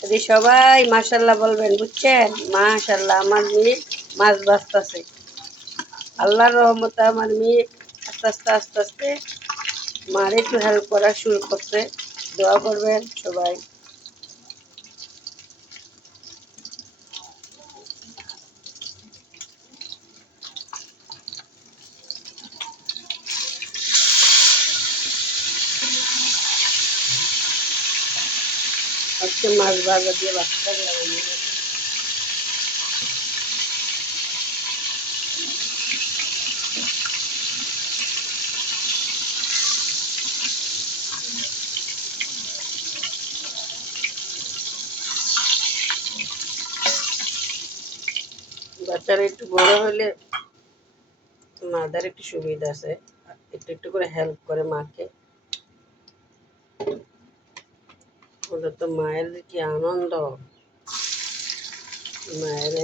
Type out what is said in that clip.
যদি সবাই মাশাল্লাহ বলবেন, বুঝছেন? মাশাল্লাহ, আমার মেয়ে মাছ ভাজতেছে। আল্লাহর রহমতে আমার মেয়ে আস্তে আস্তে আস্তে আস্তে মার একটু হেল্প করা শুরু করছে। দোয়া করবেন সবাই। আজকে মাছ ভাজা দিয়ে ভাত খাইলাম। বাচ্চারা একটু বড় হলে মাদের একটু সুবিধা আছে, একটু একটু করে হেল্প করে মাকে। ওটা তো মায়ের কি আনন্দ, মায়ের